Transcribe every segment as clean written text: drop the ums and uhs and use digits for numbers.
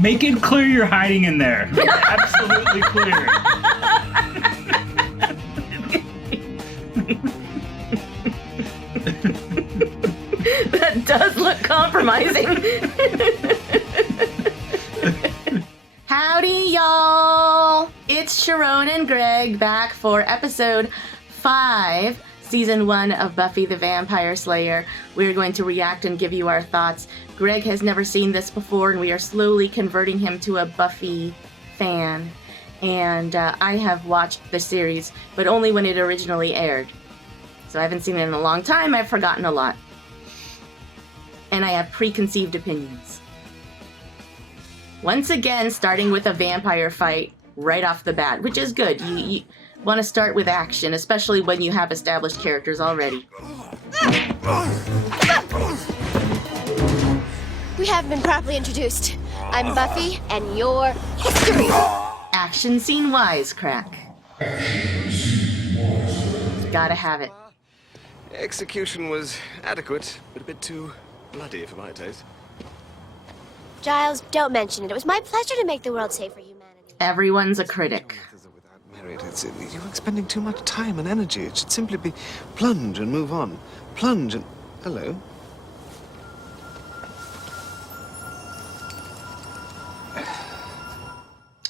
Make it clear you're hiding in there. Absolutely clear. That does look compromising. Howdy, y'all! It's Sharon and Greg back for episode 5, season 1 of Buffy the Vampire Slayer. We're going to react and give you our thoughts. Greg has never seen this before, and we are slowly converting him to a Buffy fan. And I have watched the series, but only when it originally aired. So I haven't seen it in a long time. I've forgotten a lot. And I have preconceived opinions. Once again, starting with a vampire fight right off the bat, which is good. You want to start with action, especially when you have established characters already. We haven't been properly introduced. I'm Buffy, and you're history. Action scene wisecrack. Gotta have it. Execution was adequate, but a bit too bloody for my taste. Giles, don't mention it. It was my pleasure to make the world safe for humanity. Everyone's a critic. You're expending too much time and energy. It should simply be plunge and move on. Plunge and... Hello?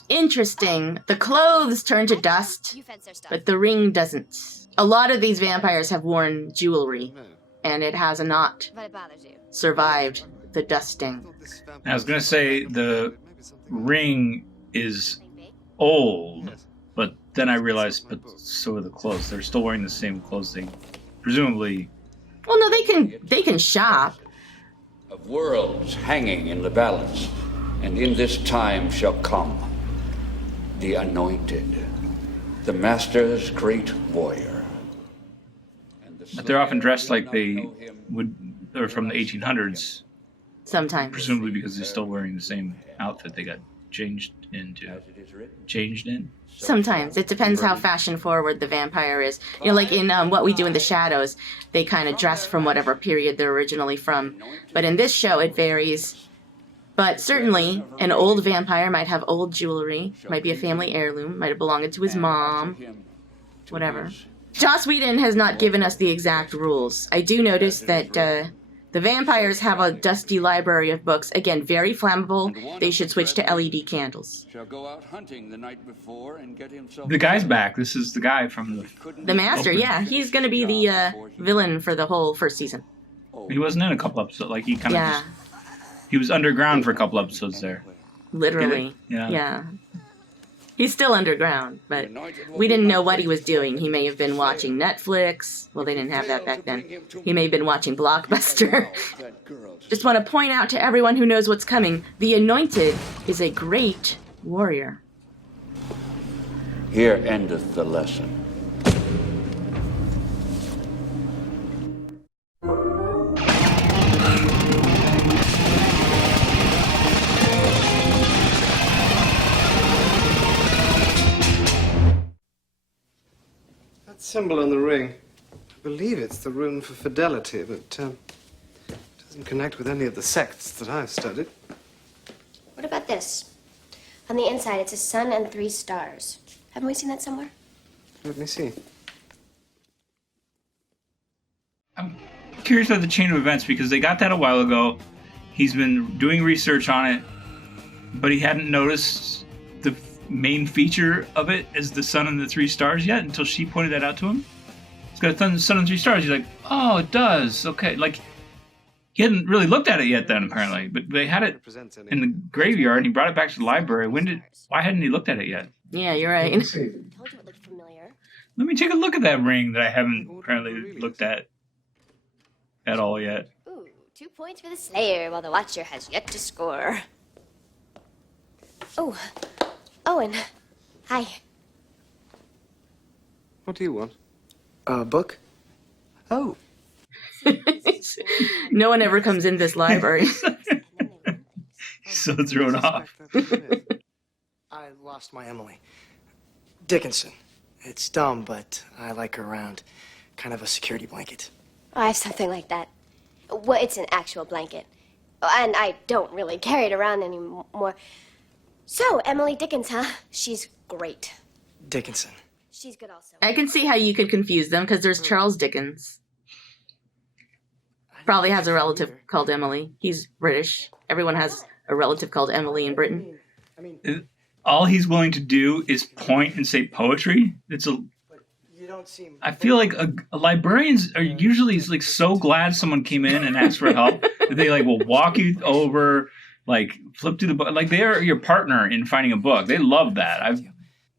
Interesting. The clothes turn to dust, You fence their stuff. but the ring doesn't. A lot of these vampires have worn jewelry, and it has not But it bothers you. survived the dusting. I was gonna say the ring is old, but then I realized, but so are the clothes. They're still wearing the same clothes. They presumably. Well, no, they can shop. Of worlds hanging in the balance, and in this time shall come the anointed, the master's great warrior. But they're often dressed like they would, or from the 1800s, Sometimes. presumably because they're still wearing the same outfit they got changed into. Changed in? Sometimes. It depends how fashion forward the vampire is. You know, like in What We Do in the Shadows, they kind of dress from whatever period they're originally from. But in this show, it varies. But certainly, an old vampire might have old jewelry, might be a family heirloom, might have belonged to his mom, whatever. Joss Whedon has not given us the exact rules. I do notice that the vampires have a dusty library of books. Again, very flammable. They should switch to LED candles. Shall go out hunting the night before and get himself. The guy's back. This is the guy from the. The Master, yeah, he's going to be the villain for the whole first season. He wasn't in a couple episodes. Like he kind of. Yeah, He was underground for a couple episodes there. literally. Yeah. He's still underground, but we didn't know what he was doing. He may have been watching Netflix. Well, they didn't have that back then. He may have been watching Blockbuster. Just want to point out to everyone who knows what's coming, the Anointed is a great warrior. Here endeth the lesson. That symbol on the ring, I believe it's the rune for fidelity, but doesn't connect with any of the sects that I've studied. What about this? On the inside, it's a sun and 3 stars. Haven't we seen that somewhere? Let me see. I'm curious about the chain of events because they got that a while ago. He's been doing research on it, but he hadn't noticed the main feature of it is the sun and the 3 stars yet until she pointed that out to him. It's got a sun and 3 stars. He's like, oh, it does. Okay. Like, he hadn't really looked at it yet then, apparently. But they had it in the graveyard, and he brought it back to the library. Why hadn't he looked at it yet? Yeah, you're right. I told you it looked familiar. Let me take a look at that ring that I haven't apparently looked at all yet. Ooh, 2 points for the Slayer, while the Watcher has yet to score. Oh, Owen. Hi. What do you want? A book? Oh. No one ever comes in this library. So thrown off. I lost my Emily. Dickinson. It's dumb, but I like her around. Kind of a security blanket. Oh, I have something like that. Well, it's an actual blanket. And I don't really carry it around anymore. So, Emily Dickens, huh? She's great. Dickinson. She's good also. I can see how you could confuse them because there's Charles Dickens. Probably has a relative called Emily. He's British. Everyone has a relative called Emily in Britain. All he's willing to do is point and say poetry. I feel like librarians are usually like so glad someone came in and asked for help that they like will walk you over, like flip through the book, like they are your partner in finding a book. They love that. I've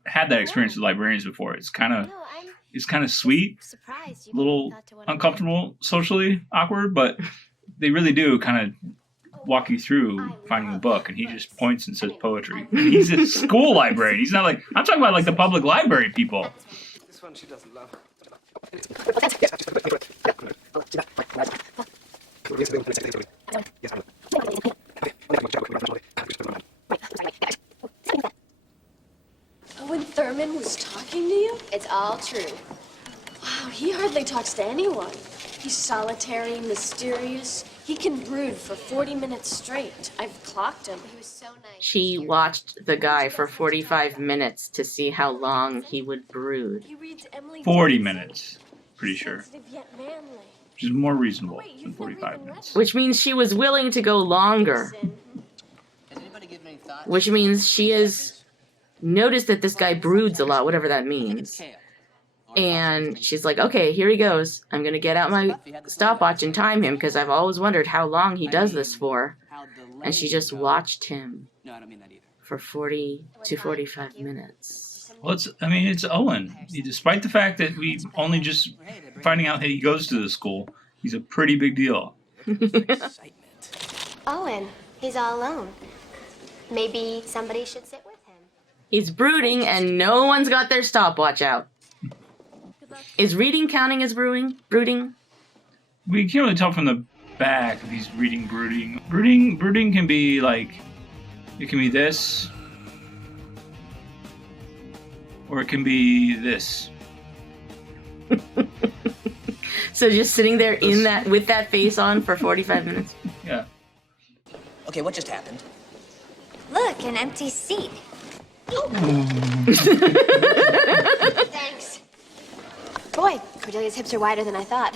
had that experience with librarians before. It's kind of sweet, a little uncomfortable, socially awkward, but they really do kind of walk you through finding a book, and he just points and says poetry. And he's a school librarian. He's not like, I'm talking about like the public library people. This one she doesn't love. Owen Thurman was talking to you? It's all true. Wow, he hardly talks to anyone. He's solitary, mysterious. He can brood for 40 minutes straight. I've clocked him. He was so nice. She watched the guy for 45 minutes to see how long he would brood. He reads Emily 40 Dickinson. minutes, pretty sure. Sensitive yet manly. Which is more reasonable than 45 minutes. Which means she was willing to go longer. Which means she has noticed that this guy broods a lot, whatever that means. And she's like, okay, here he goes. I'm going to get out my stopwatch and time him because I've always wondered how long he does this for. And she just watched him for 40 to 45 minutes. Well, it's Owen. Despite the fact that we only just finding out that he goes to the school, he's a pretty big deal. Owen, he's all alone. Maybe somebody should sit with him. He's brooding and no one's got their stopwatch out. Is reading counting as brooding? We can't really tell from the back if he's reading brooding. Brooding can be like, it can be this, or it can be this. So just sitting there in that with that face on for 45 minutes. Yeah. Okay, what just happened? Look, an empty seat. Thanks. Boy, Cordelia's hips are wider than I thought.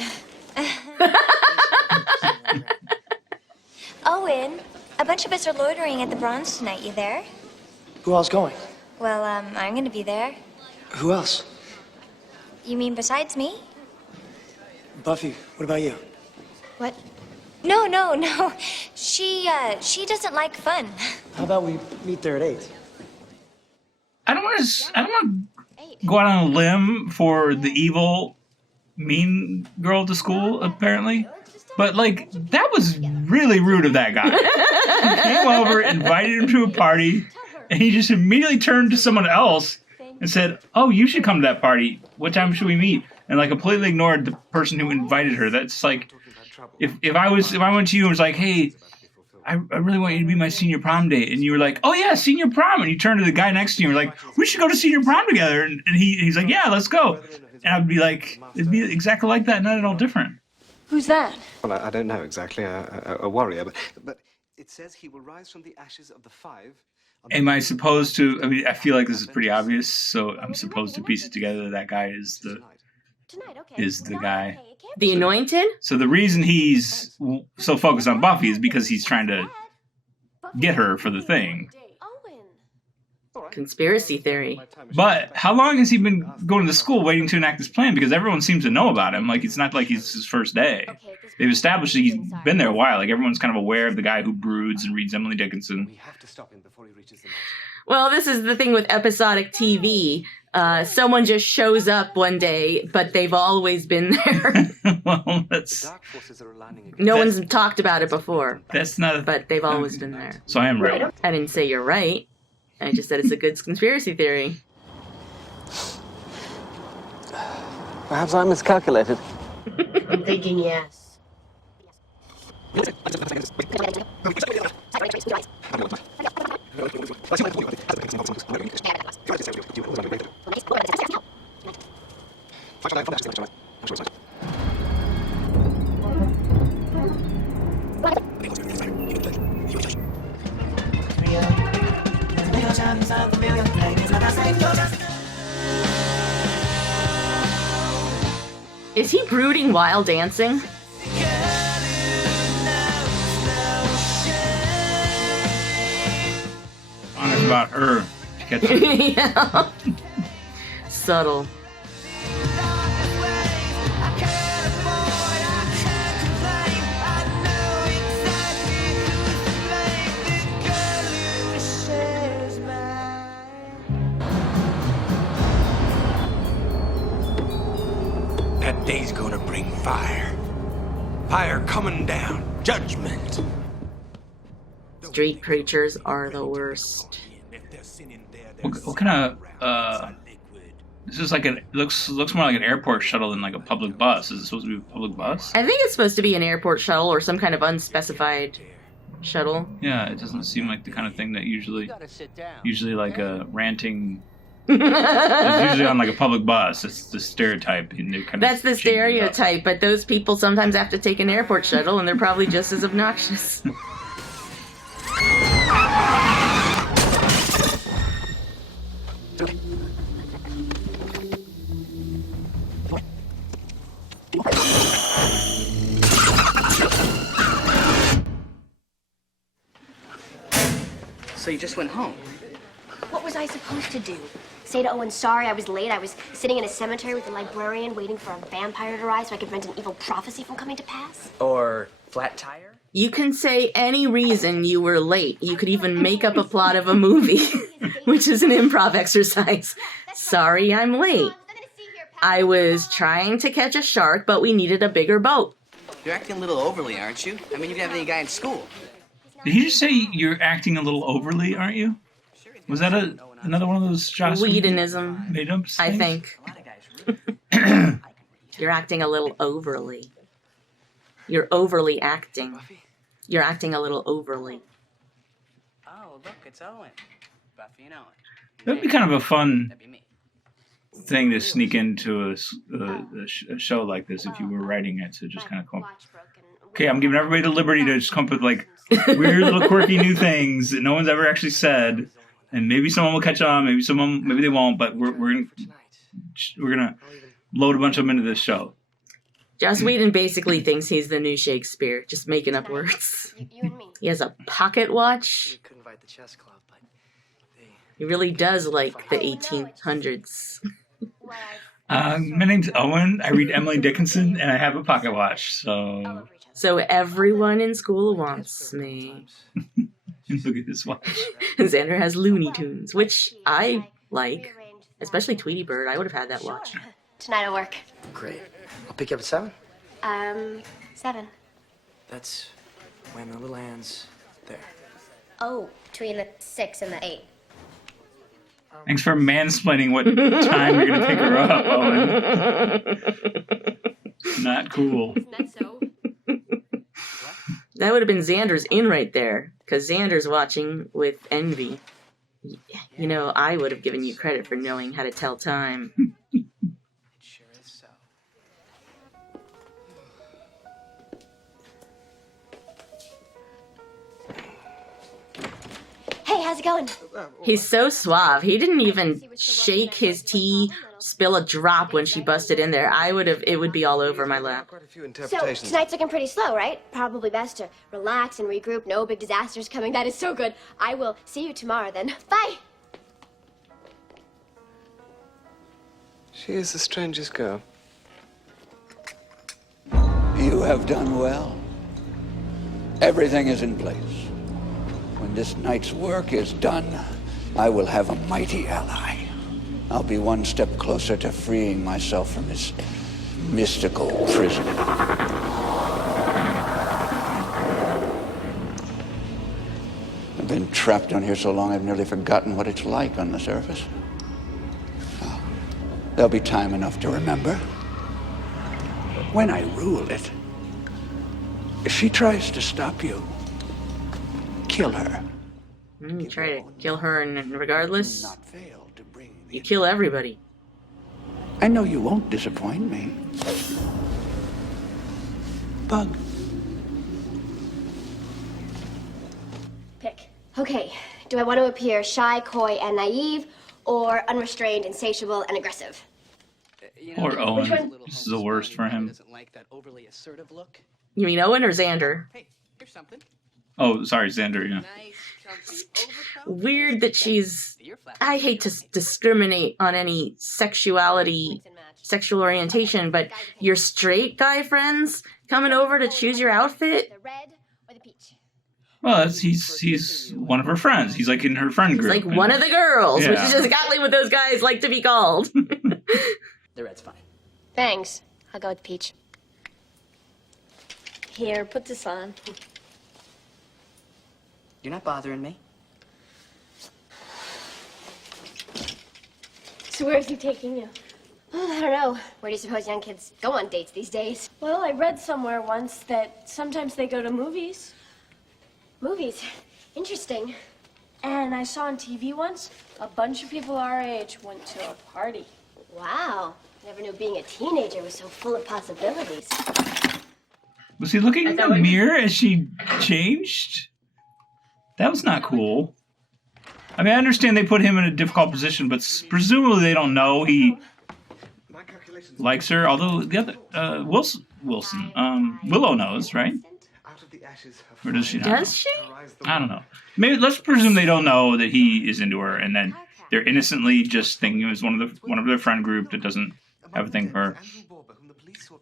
Owen, a bunch of us are loitering at the Bronze tonight. You there? Who else going? Well, I'm gonna be there. Who else? You mean besides me? Buffy, what about you? What? No. She doesn't like fun. How about we meet there at 8? I don't want to go out on a limb for the evil, mean girl at the school, apparently. But, like, that was really rude of that guy. He came over, invited him to a party, and he just immediately turned to someone else and said, oh, you should come to that party. What time should we meet? And, like, completely ignored the person who invited her. That's like, if I went to you and was like, hey, I really want you to be my senior prom date. And you were like, oh, yeah, senior prom. And you turned to the guy next to you and were like, we should go to senior prom together. And he's like, yeah, let's go. And I'd be like, it'd be exactly like that, not at all different. Who's that? Well, I don't know exactly. A warrior, but it says he will rise from the ashes of the 5. Am I supposed to? I mean, I feel like this is pretty obvious, so I'm supposed to piece it together that guy is the guy. The Anointed? So the reason he's so focused on Buffy is because he's trying to get her for the thing. Conspiracy theory. But how long has he been going to school waiting to enact this plan? Because everyone seems to know about him. Like, it's not like it's his first day. They've established that he's been there a while. Like, everyone's kind of aware of the guy who broods and reads Emily Dickinson. We have to stop him before he reaches the match. Well, this is the thing with episodic TV. Someone just shows up one day, but they've always been there. Well, that's... No one's talked about it before. That's not... But they've always been there. So I am right. I didn't say you're right. I just said it's a good conspiracy theory. Perhaps I miscalculated. I'm thinking yes. Is he brooding while dancing? Song is about her. She gets it. Yeah. Subtle. That day's gonna bring fire. Fire coming down. Judgment. Street preachers are the worst. What kind of this is like looks more like an airport shuttle than like a public bus. Is it supposed to be a public bus? I think it's supposed to be an airport shuttle or some kind of unspecified shuttle. Yeah, it doesn't seem like the kind of thing that usually like a ranting. It's usually on like a public bus. It's the stereotype. And they kind That's of the change it up. stereotype, but those people sometimes have to take an airport shuttle and they're probably just as obnoxious. So you just went home? What was I supposed to do? Say to Owen, sorry, I was late. I was sitting in a cemetery with a librarian waiting for a vampire to rise so I could prevent an evil prophecy from coming to pass? Or flat tire? You can say any reason you were late. You could even make up a plot of a movie, which is an improv exercise. Sorry, I'm late. I was trying to catch a shark, but we needed a bigger boat. You're acting a little overly, aren't you? I mean, you can have any guy in school. Did he just say you're acting a little overly, aren't you? Was that another one of those Joss Whedonism, made up I things? think. You're acting a little overly. You're overly acting. You're acting a little overly. Oh, look, it's Owen. Buffy and Owen. That'd be kind of a fun thing to sneak into a show like this if you were writing it. To just kind of come. Okay, I'm giving everybody the liberty to just come up with like weird little quirky new things that no one's ever actually said, and maybe someone will catch on, maybe they won't, but we're gonna load a bunch of them into this show. Joss Whedon basically thinks he's the new Shakespeare, just making up words. You and me. He has a pocket watch. We couldn't invite the chess club, but He really does like the 1800s. My name's Owen. I read Emily Dickinson, and I have a pocket watch. So So everyone in school wants me. look at this watch. Xander has Looney Tunes, which I like, especially Tweety Bird. I would have had that watch. Tonight at work. great. I'll pick you up at 7. 7. That's when the little hand's there. Oh, between the 6 and the 8. Thanks for mansplaining what time you're gonna pick her up, Owen. Not cool. Isn't that so? That would have been Xander's in right there, because Xander's watching with envy. You know, I would have given you credit for knowing how to tell time. It sure is so. Hey, how's it going? He's so suave. He didn't even shake his tea, spill a drop when she busted in there. It would be all over my lap. Quite a few So, interpretations. tonight's looking pretty slow, right? Probably best to relax and regroup. No big disasters coming. That is so good. I will see you tomorrow then. Bye! She is the strangest girl. You have done well. Everything is in place. When this night's work is done, I will have a mighty ally. I'll be one step closer to freeing myself from this mystical prison. I've been trapped down here so long I've nearly forgotten what it's like on the surface. Well, there'll be time enough to remember. When I rule it, if she tries to stop you, kill her. You try to kill her, and regardless, Not fail to bring the you kill everybody. I know you won't disappoint me. Bug. Pick. Okay, Do I want to appear shy, coy, and naive, or unrestrained, insatiable, and aggressive? Poor Owen. This is the worst for him. You mean Owen or Xander? Oh, sorry, Xander, yeah. Weird that she's... I hate to discriminate on any sexual orientation, but your straight guy friends coming over to choose your outfit? The red or the peach? Well, he's one of her friends. He's like in her friend group. He's like one of the girls, Yeah. which is exactly what those guys like to be called. The red's fine. Thanks. I'll go with peach. Here, put this on. You're not bothering me. So where is he taking you? Oh, I don't know. Where do you suppose young kids go on dates these days? Well, I read somewhere once that sometimes they go to movies. Movies. Interesting. And I saw on TV once, a bunch of people our age went to a party. Wow. Never knew being a teenager was so full of possibilities. Was he looking in the mirror as she changed? That was not cool. I mean, I understand they put him in a difficult position, but presumably they don't know he likes her. Although the other Willow knows, right? Or does she not? Does she? I don't know. Maybe let's presume they don't know that he is into her, and then they're innocently just thinking it was one of their friend group that doesn't have a thing for her.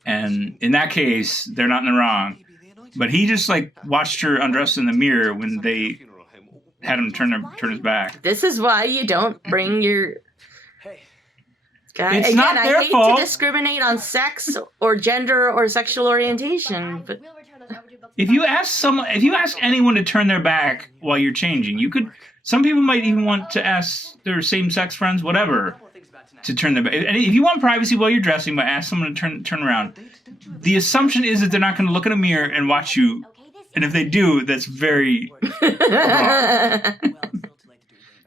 And in that case, they're not in the wrong. But he just like watched her undress in the mirror when they had him turn his back. This is why you don't bring your guy. It's Again, not their I hate fault. to discriminate on sex or gender or sexual orientation, but If you ask anyone to turn their back while you're changing, you could. Some people might even want to ask their same-sex friends, whatever, to turn their back. And if you want privacy while you're dressing, but ask someone to turn around, the assumption is that they're not going to look in a mirror and watch you. And if they do, that's very wrong.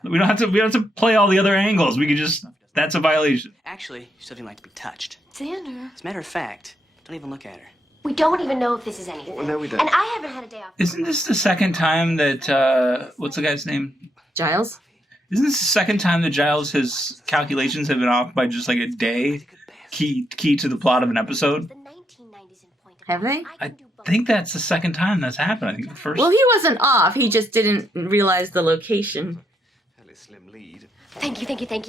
We don't have to play all the other angles. We could just. That's a violation. Actually, you still didn't like to be touched. Xander. As a matter of fact, don't even look at her. We don't even know if this is anything. Well, no, we don't. And I haven't had a day off. Isn't this the second time that what's the guy's name? Giles? Isn't this the second time that Giles his calculations have been off by just like a day? Key to the plot of an episode. Have they? I think that's the second time that's happened. I think the first. Well, he wasn't off. He just didn't realize the location. Fairly slim lead. Thank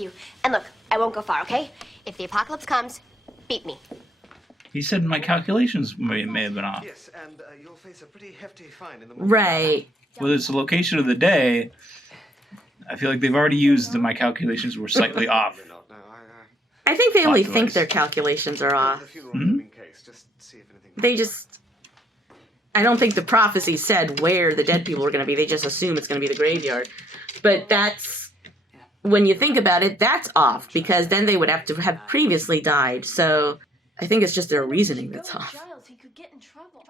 you. And look, I won't go far, okay? If the apocalypse comes, beat me. He said my calculations may have been off. Yes, and you'll face a pretty hefty fine in the morning. Right. Whether it's the location of the day, I feel like they've already used my calculations were slightly off. I think they only Plot think device. their calculations are off. Hmm? They just... I don't think the prophecy said where the dead people were going to be. They just assume it's going to be the graveyard. But that's... When you think about it, that's off. Because then they would have to have previously died. So I think it's just their reasoning that's off. Giles, he could get in trouble.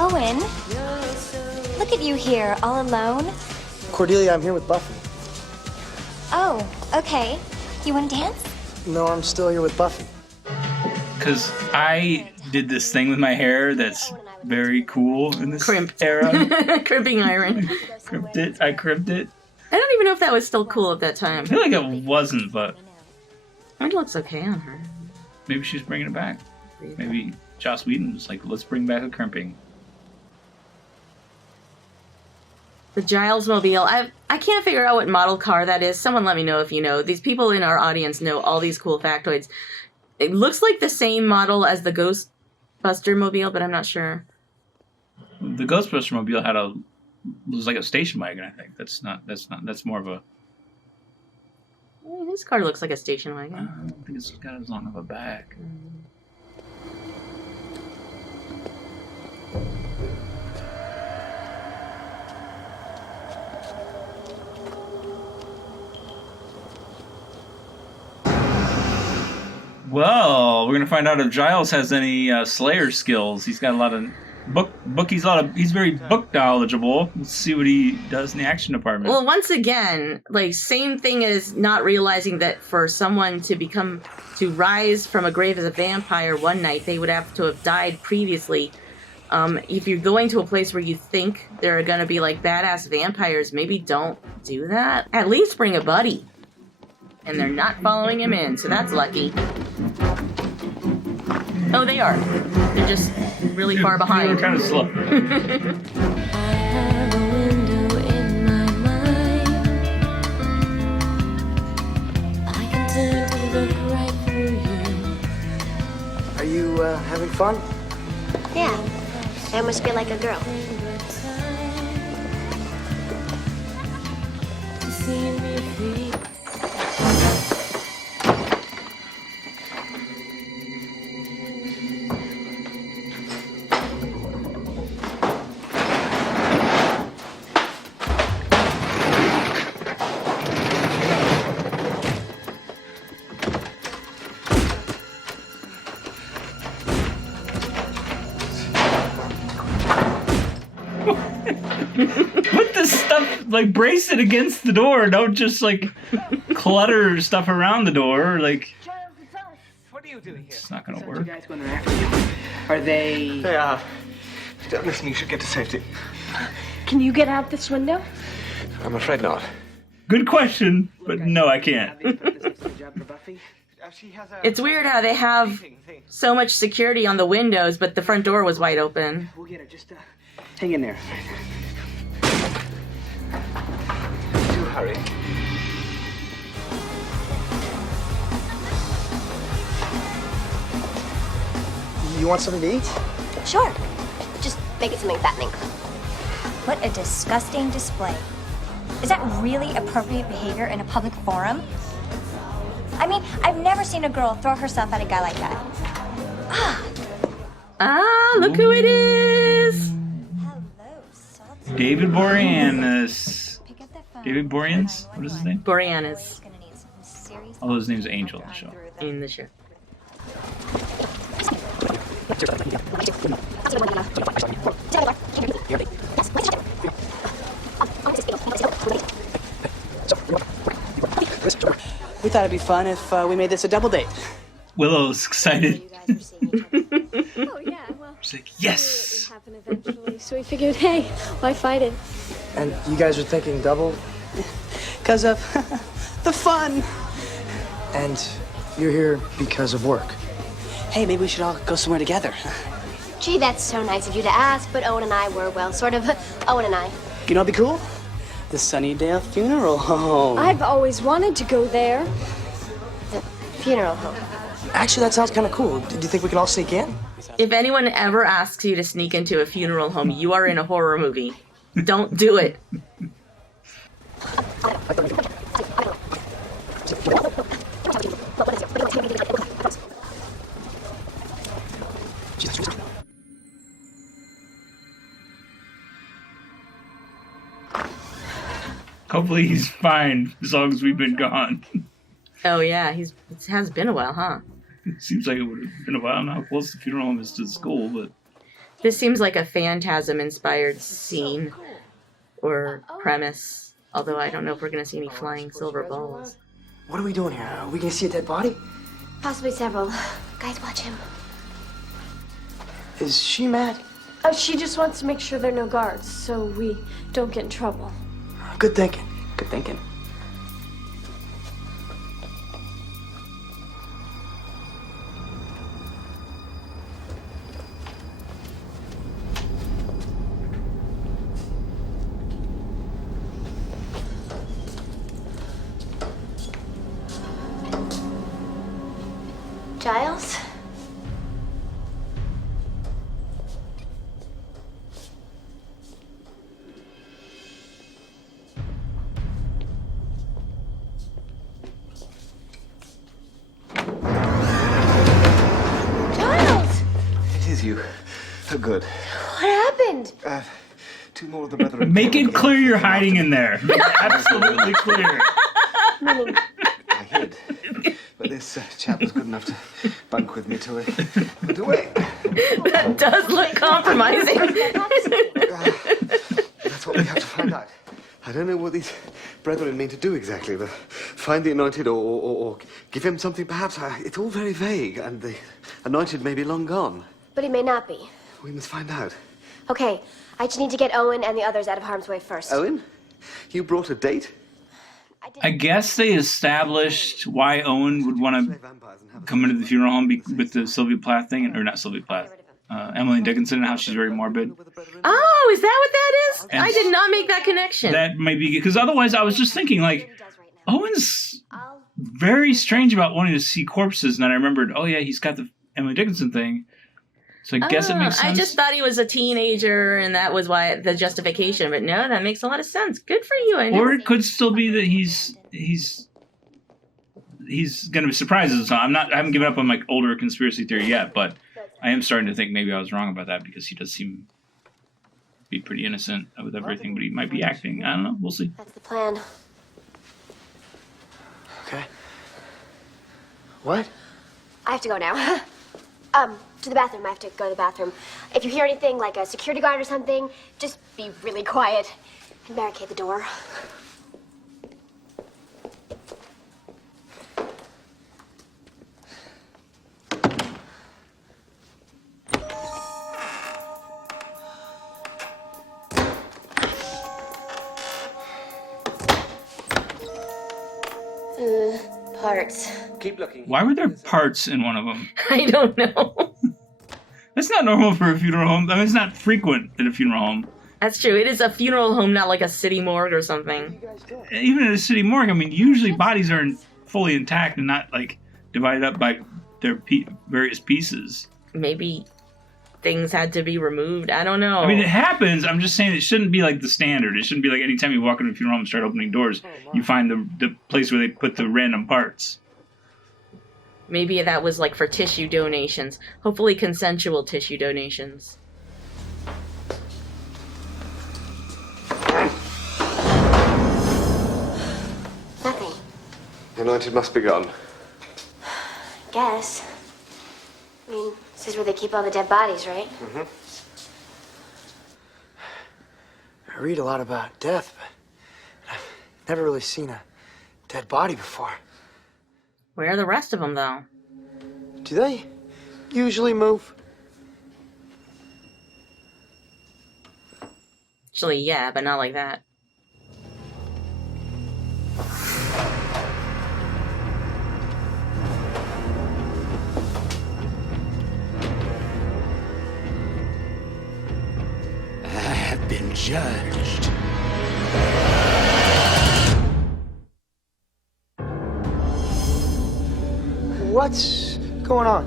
Owen, look at you here, all alone. Cordelia, I'm here with Buffy. Oh, okay. You want to dance? No, I'm still here with Buffy. Because I did this thing with my hair that's very cool in this Crimped. era. Crimping iron. I crimped it. I don't even know if that was still cool at that time. I feel like it wasn't, but It looks okay on her. maybe she's bringing it back. Maybe Joss Whedon was like, let's bring back a crimping. The Giles Mobile. I can't figure out what model car that is. Someone let me know if you know. These people in our audience know all these cool factoids. It looks like the same model as the Ghostbuster Mobile, but I'm not sure. The Ghostbuster Mobile was like a station wagon, I think. That's more of a... His car looks like a station I wagon. don't think it's got as long of a back. Well, we're gonna find out if Giles has any Slayer skills. He's got a lot of he's very book knowledgeable. Let's see what he does in the action department. Well, once again, like, same thing as not realizing that for someone to rise from a grave as a vampire one night, they would have to have died previously. If you're going to a place where you think there are going to be, like, badass vampires, maybe don't do that. At least bring a buddy. And they're not following him in, so that's lucky. Oh, they are. They're just really far behind. They're kind of slow. Are you having fun? Yeah. I must be like a girl. Put this stuff, like, brace it against the door. Don't just, like, clutter stuff around the door. Like, What are you doing here? it's not gonna Two work. guys going after you. Are they? They are. Listen, you should get to safety. Can you get out this window? I'm afraid not. Good question, but no, I can't. It's weird how they have so much security on the windows, but the front door was wide open. We'll get her. Just hang in there. Do hurry. You want something to eat? Sure. Just make it something fattening. What a disgusting display. Is that really appropriate behavior in a public forum? I mean, I've never seen a girl throw herself at a guy like that. Ah, look who it is! Hello, salty. David Boreanaz. Pick up that phone. David Boreanaz? What is his name? Boreanaz Gonna need some serious Although his name's Angel in the show. in the show. We thought it'd be fun if we made this a double date. Willow's excited. Oh, yeah, well. She's like, yes! It would happen eventually, so we figured, hey, why fight it? And you guys are thinking double? Because of the fun. And you're here because of work. Hey, maybe we should all go somewhere together. Gee, that's so nice of you to ask, but Owen and I were, well, sort of, Owen and I. You know what'd be cool? The Sunnydale Funeral Home. I've always wanted to go there. The funeral home. Actually, that sounds kind of cool. Do you think we can all sneak in? If anyone ever asks you to sneak into a funeral home, you are in a horror movie. Don't do it. Hopefully he's fine as long as we've been gone. Oh yeah, it has been a while, huh? Seems like it would have been a while now. How close the funeral home is to the school, but This seems like a Phantasm inspired scene or premise. Although I don't know if we're gonna see any flying silver balls. What are we doing here? Are we gonna see a dead body? Possibly several. Guys, watch him. Is she mad? She just wants to make sure there are no guards, so we don't get in trouble. Good thinking. Good thinking. Giles? Giles! It is you. Oh, good. What happened? Two more of the brethren. make it clear you're hiding in there. Absolutely clear. I hid. But this chap was good enough to bunk with me till he went away. That does look compromising. That's what we have to find out. I don't know what these brethren mean to do exactly, but find the anointed or give him something perhaps. It's all very vague, and the anointed may be long gone. But he may not be. We must find out. Okay, I just need to get Owen and the others out of harm's way first. Owen? You brought a date? I guess they established why Owen would want to come into the funeral home with the Sylvia Plath thing, or not Sylvia Plath, Emily Dickinson, and how she's very morbid. Oh, is that what that is? And I did not make that connection. That might be because otherwise I was just thinking like Owen's very strange about wanting to see corpses, and then I remembered, oh yeah, he's got the Emily Dickinson thing. So I guess it makes sense. I just thought he was a teenager, and that was why the justification. But no, that makes a lot of sense. Good for you. Or it could still be that he's going to surprise us. I haven't given up on my older conspiracy theory yet, but I am starting to think maybe I was wrong about that because he does seem to be pretty innocent with everything, but he might be acting. I don't know. We'll see. That's the plan. Okay. What? I have to go now. To the bathroom. I have to go to the bathroom. If you hear anything like a security guard or something, just be really quiet and barricade the door. Parts. Keep looking. Why were there parts in one of them? I don't know. That's not normal for a funeral home. I mean, it's not frequent at a funeral home. That's true. It is a funeral home, not like a city morgue or something. Even at a city morgue, I mean, usually bodies are fully intact and not like divided up by their various pieces. Maybe things had to be removed. I don't know. I mean, it happens. I'm just saying it shouldn't be like the standard. It shouldn't be like anytime you walk into a funeral home and start opening doors, you find the place where they put the random parts. Maybe that was like for tissue donations. Hopefully consensual tissue donations. Nothing. The anointed must be gone. Guess. I mean, this is where they keep all the dead bodies, right? Mm-hmm. I read a lot about death, but I've never really seen a dead body before. Where are the rest of them, though? Do they usually move? Actually, yeah, but not like that. I have been judged. What's going on?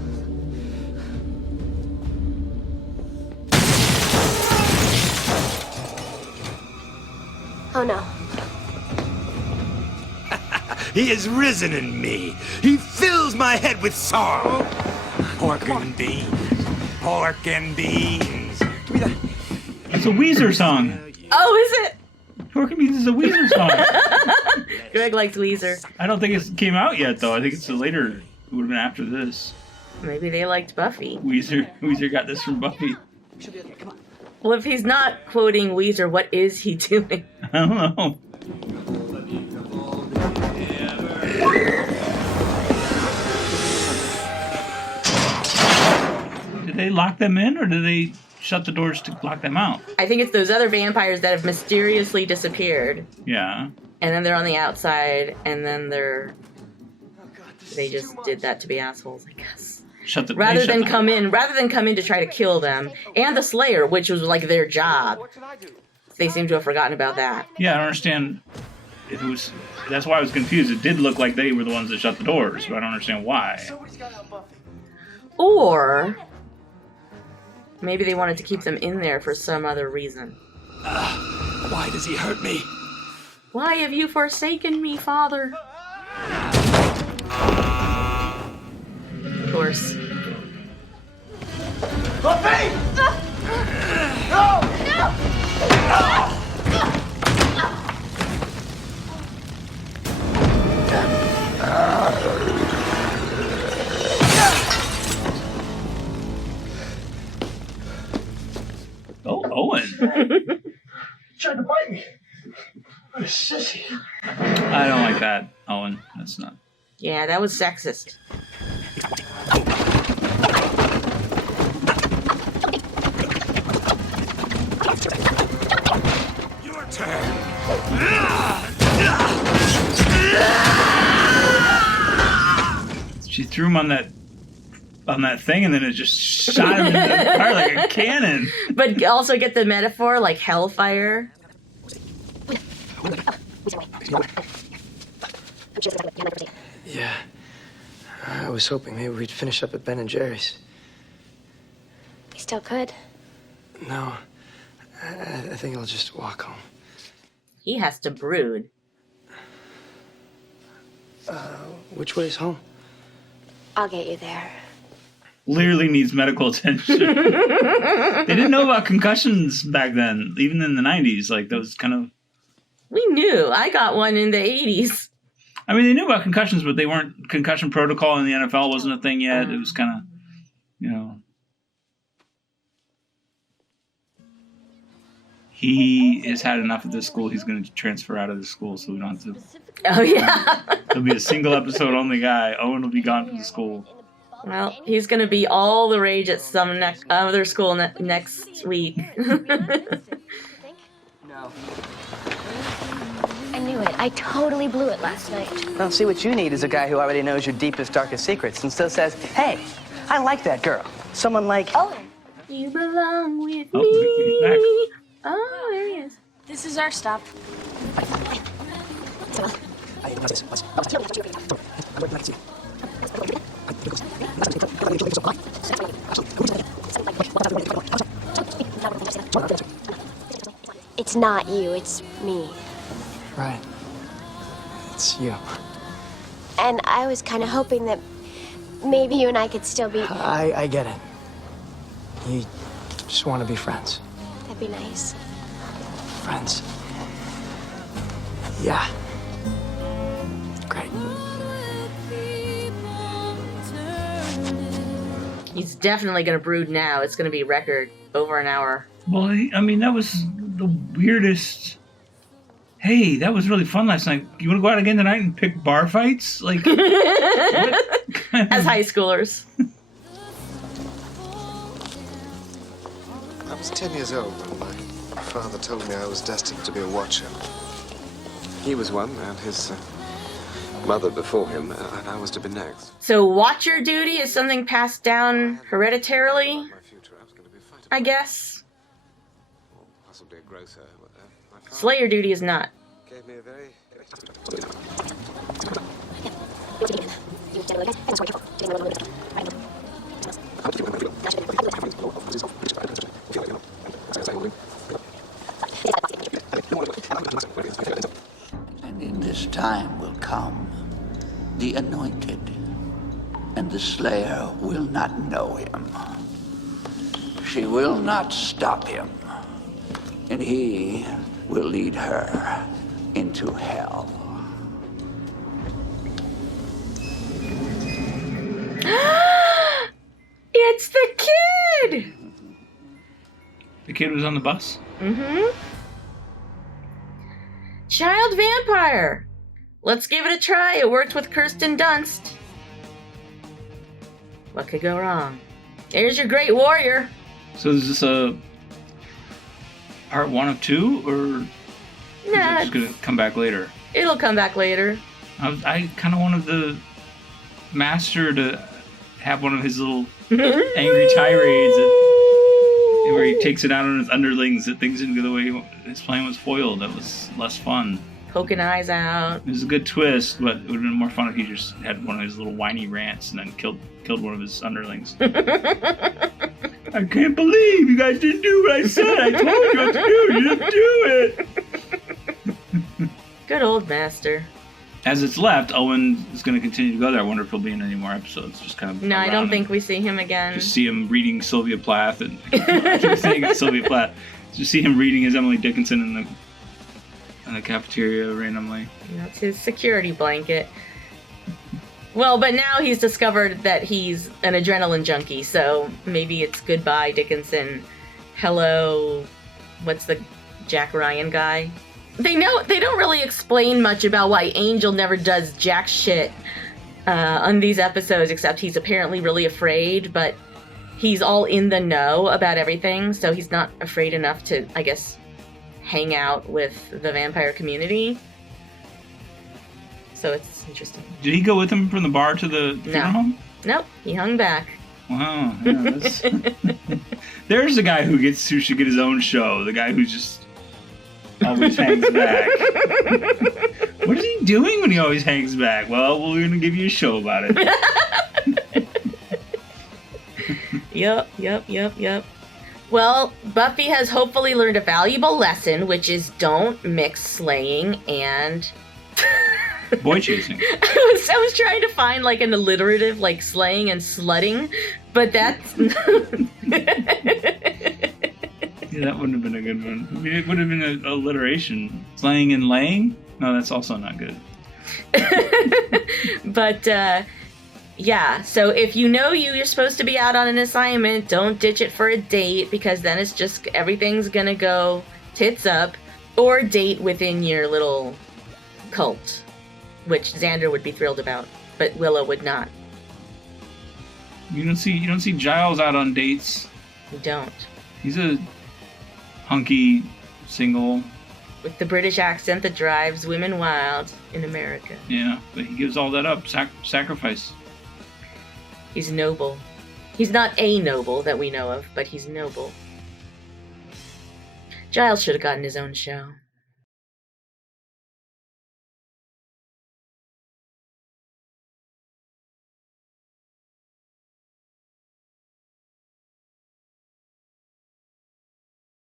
Oh no. He has risen in me. He fills my head with sorrow. Pork and beans. Pork and beans. Give me that. It's a Weezer song. Oh, is it? Pork and Beans is a Weezer song. Greg likes Weezer. I don't think it came out yet, though. I think it's later. It would have been after this. Maybe they liked Buffy. Weezer got this from Buffy. Should be okay. Come on. Well, if he's not quoting Weezer, what is he doing? I don't know. Did they lock them in, or did they shut the doors to lock them out? I think it's those other vampires that have mysteriously disappeared. Yeah. And then they're on the outside, and then they just did that to be assholes, I guess. Rather than come in to try to kill them, and the Slayer, which was like their job. They seem to have forgotten about that. Yeah, I don't understand. If it was, that's why I was confused. It did look like they were the ones that shut the doors, but I don't understand why. Or maybe they wanted to keep them in there for some other reason. Why does he hurt me? Why have you forsaken me, Father? Of course. Buffy! No! No! Tried to bite me. What a sissy. I don't like that, Owen. That's not. Yeah, that was sexist. Your turn. She threw him on that thing, and then it just shot him in the heart like a cannon. But also get the metaphor, like hellfire. Yeah. I was hoping maybe we'd finish up at Ben and Jerry's. We still could. No. I think I'll just walk home. He has to brood. Which way's home? I'll get you there. Clearly needs medical attention. They didn't know about concussions back then, even in the 90s. Like, those kind of... We knew. I got one in the 80s. I mean, they knew about concussions, but they weren't... Concussion protocol in the NFL wasn't a thing yet. It was kind of, He has had enough of this school. He's going to transfer out of the school, so we don't have to... Oh, yeah. He'll be a single episode only guy. Owen will be gone from the school. Well, he's going to be all the rage at some other school next week. No. I knew it. I totally blew it last night. Well, see, what you need is a guy who already knows your deepest, darkest secrets and still says, hey, I like that girl. Someone like... Owen. You belong with Oh, he's back. me. Oh, there he is. This is our stop. It's not you, it's me. Right. It's you. And I was kind of hoping that maybe you and I could still be... I get it. You just want to be friends. That'd be nice. Friends. Yeah. Great. He's definitely going to brood now. It's going to be record over an hour. Well, I mean, that was the weirdest... Hey, that was really fun last night. You want to go out again tonight and pick bar fights? Like, what kind As of- high schoolers. I was 10 years old when my father told me I was destined to be a watcher. He was one, and his mother before him, and I was to be next. So watcher duty is something passed down hereditarily, My future, I was going to be a fighter. I guess. Or possibly a grocer. My father Slayer duty is not. gave me a very... And in this time will come the anointed, and the Slayer will not know him. She will not stop him, and he will lead her into hell. It's the kid! The kid was on the bus? Mm-hmm. Child vampire. Let's give it a try. It worked with Kirsten Dunst. What could go wrong? Here's your great warrior. So is this a part 1 of 2, or is Nah, it just going to come back later? it'll come back later. I kind of wanted the master to have one of his little angry tirades where he takes it out on his underlings that things didn't go the way his plan was foiled. That was less fun. Poking eyes out. It was a good twist, but it would have been more fun if he just had one of his little whiny rants and then killed one of his underlings. I can't believe you guys didn't do what I said. I told you what to do. You didn't do it. Good old master. As it's left, Owen is going to continue to go there. I wonder if he'll be in any more episodes. Just kind of No, I around don't and think we see him again. Just see him reading Sylvia Plath, and I keep saying it's Sylvia Plath. Just see him reading his Emily Dickinson in the cafeteria randomly. That's his security blanket. Well, but now he's discovered that he's an adrenaline junkie, so maybe it's goodbye, Dickinson. Hello, what's the Jack Ryan guy? They don't really explain much about why Angel never does jack shit on these episodes, except he's apparently really afraid, but he's all in the know about everything, so he's not afraid enough to, I guess, hang out with the vampire community. So it's interesting. Did he go with him from the bar to the funeral home? Nope, he hung back. Wow. Yeah, there's the guy who should get his own show. The guy who just always hangs back. What is he doing when he always hangs back? Well, we're going to give you a show about it. Yep. Well, Buffy has hopefully learned a valuable lesson, which is don't mix slaying and boy chasing. I was trying to find like an alliterative, like slaying and slutting, but that's Yeah, that wouldn't have been a good one. I mean, it would have been an alliteration. Slaying and laying? No, that's also not good. But yeah, so if you know you're supposed to be out on an assignment, don't ditch it for a date, because then it's just everything's gonna go tits up. Or date within your little cult, which Xander would be thrilled about, but Willow would not. You don't see Giles out on dates. You don't. He's a hunky single with the British accent that drives women wild in America. Yeah, but he gives all that up. Sacrifice. He's noble. He's not a noble that we know of, but he's noble. Giles should have gotten his own show.